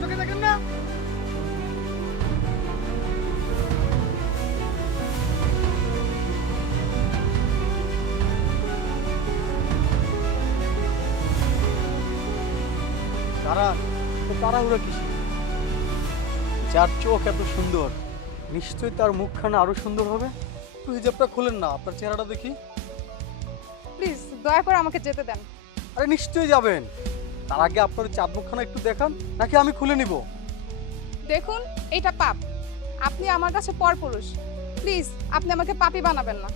চোখে দেখেন না তারা তাড়াহুড়ো কিসে যার চোখ এত সুন্দর নিশ্চয়ই তার মুখখানা আরও সুন্দর হবে? একটু হিজাবটা খুলেন না আপনার চেহারাটা দেখি। প্লিজ দয়া করে আমাকে যেতে দেন। আরে নিশ্চয়ই যাবেন। তার আগে আপনার চাঁদ মুখখানা একটু দেখান, নাকি আমি খুলে নিব? দেখুন এটা পাপ। আপনি আমার কাছে পরপুরুষ। প্লিজ, আপনি আমাকে পাপি বানাবেন না।